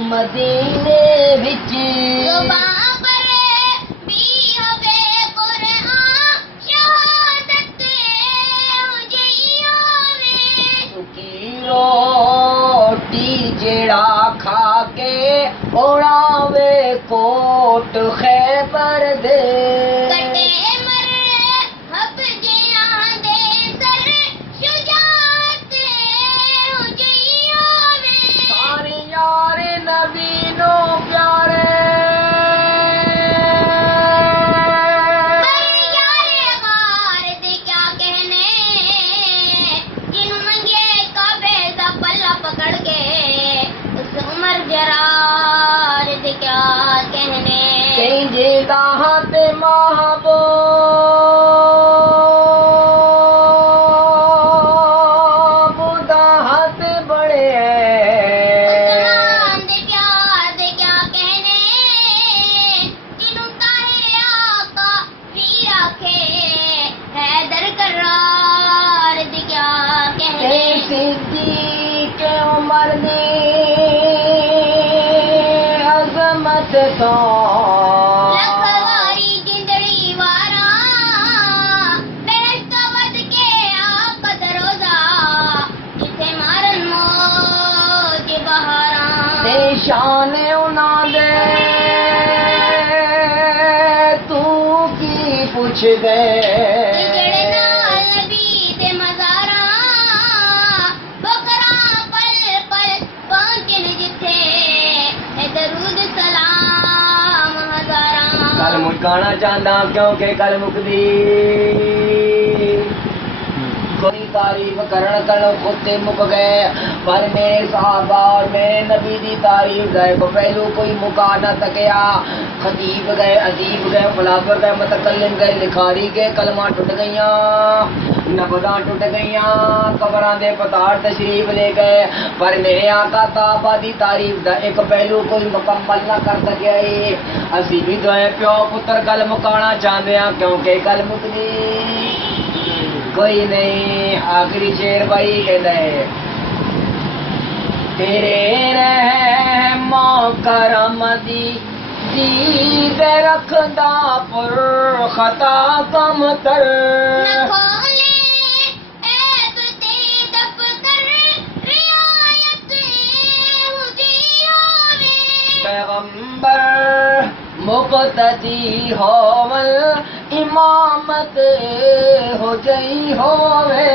मदीने विच रोटी जेड़ा खा के उड़ावे कोट खैबर दे सारे यार नबीनो प्यारे हाथे महबूब हाथ बड़े प्यार दे क्या कहने जिन्हों तारे आका पीर आखे हैदर करार दे क्या कहने सिद्दीक़ उमर दी अज़मत तो शान उन्हां दे तू की पुछ गए जेड़े नाल नबी दे मज़ारा बकरा पल पल पहुंचन जिथे ए दरूद सलाम हज़ारा कल मुकाना चाहता क्योंकि कल मुकदी कोई तारीफ करण कल खुदे मुक गए पर मेरे साहबा और मेरे नबी दी तारीफ गए को पहलू कोई मुका न सकिया खतीब गए अदीब गए फलाफर गए मुतकल्लिम गए लिखारी गए कलमा टुट गईयां नबदा टुट गईयां कबरां दे पतार तशरीफ ले गए पर मेरे आका साहबा दी तारीफ दा एक पहलू कोई मुकम्मल न कर सकिया असी भी दोए प्यो पुत्र गल मुकाना चाहते हैं क्योंकि गल मुकदी कोई नहीं। आखिरी शेर भाई कहता है तेरे रहमो करम दी दीद रखदा पर खता कम तर पैगंबर मुक़तदी होवल इमामत हो जई होवे।